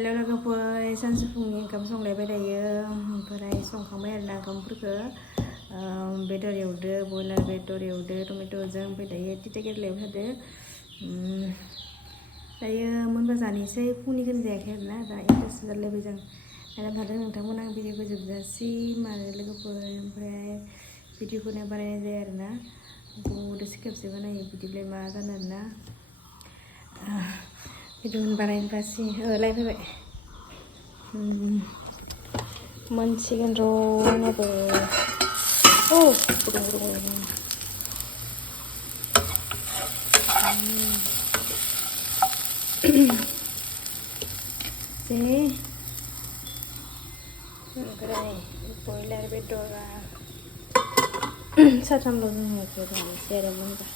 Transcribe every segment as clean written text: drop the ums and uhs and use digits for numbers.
Hello लोगोफोर सानजौफुनि ओंखाम संलायबाय दायो ओमफ्राय संखांबाय आरोना ओंखामफोरखौ बेदर एवदो बयलार बेदर एवदो टमेट'जों ओमफ्राय दायो तिता केरेला एवदो दायो मोनबा जानोसै फुंनिखौनो जायाखै आरोना दा इन्टारेस्ट जालायबाय जों नायना थादों नोंथांमोन आं भिडिअखौ जोबजासिम आरो लोगोफोर ओमफ्राय भिडिअखौनो बानायनाय जायो आरोना दसे खेबसे बानायो बिदिब्लाय मा जानो आरोना भिडिअ बानायनोबासि लाइ फैबाय मोनसिगोन र' होनाबो गुदुं गुदुं ओमफ्राय बयलार बेदरा साथामल' जोंहाखौ जानोसै आरो मोनबाय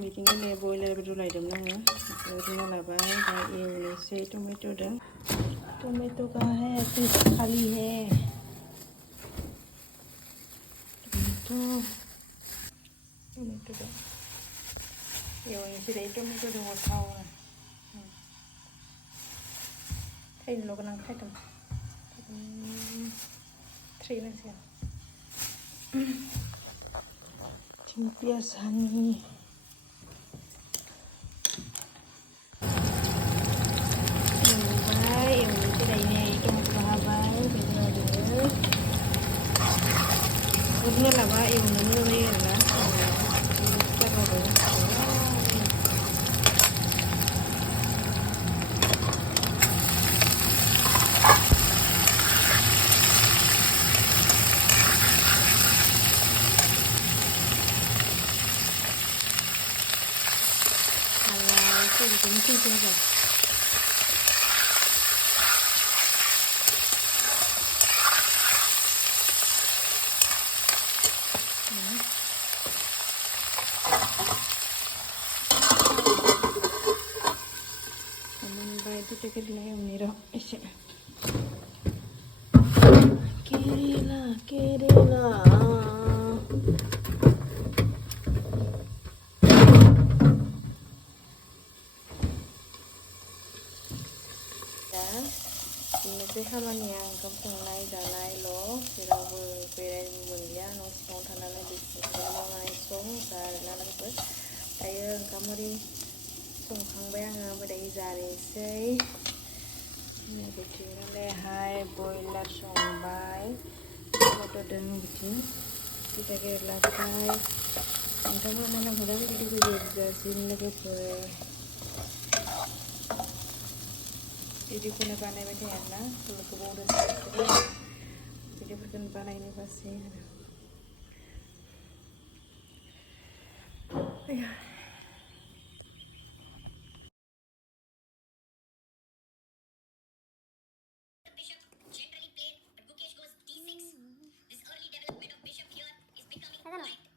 बिदिनो नै बयलार बेदर लायदोंमोन आङो रुना लाबाय दा एवनोसै टमेट'जों टमेट' का है खाली है टमेट' एवनोसै दायो टमेट'जों थाव थाइनैल' गोनां थाइथाम थ्रिनांसिगोन पियाज हानि एवनोसै दायो टमेट' हाबाय बेदर रुना लाबा एवनो मोजां जायो आरोना बिदिनो फैसै आरो मोनबाय तिता केरेला एवनि र' एसे केरेला बेनोसै खामानिया ओंखाम संनाय जानायल' जेरावबो बेरायनो मोनलिया न' सिङाव थानानै बेफोरखौनो मावनानै आरोना लोगोफोर दायो ओंखाम ओरि संखांबाय आङो ओमफ्राय दायो जानोसै बिथिंहाय बयलार संबाय टमेट'जों बिथिं तिता केरेला फ्राय नोंथांमोना नायलांखादों भिडिअखौ जोबजासिम लोगोफोर भिडिअखौनो बानायबाय थायो आरोना गोबाव दोनसै भिडिअफोरखौनो बानायनो बासै Thana.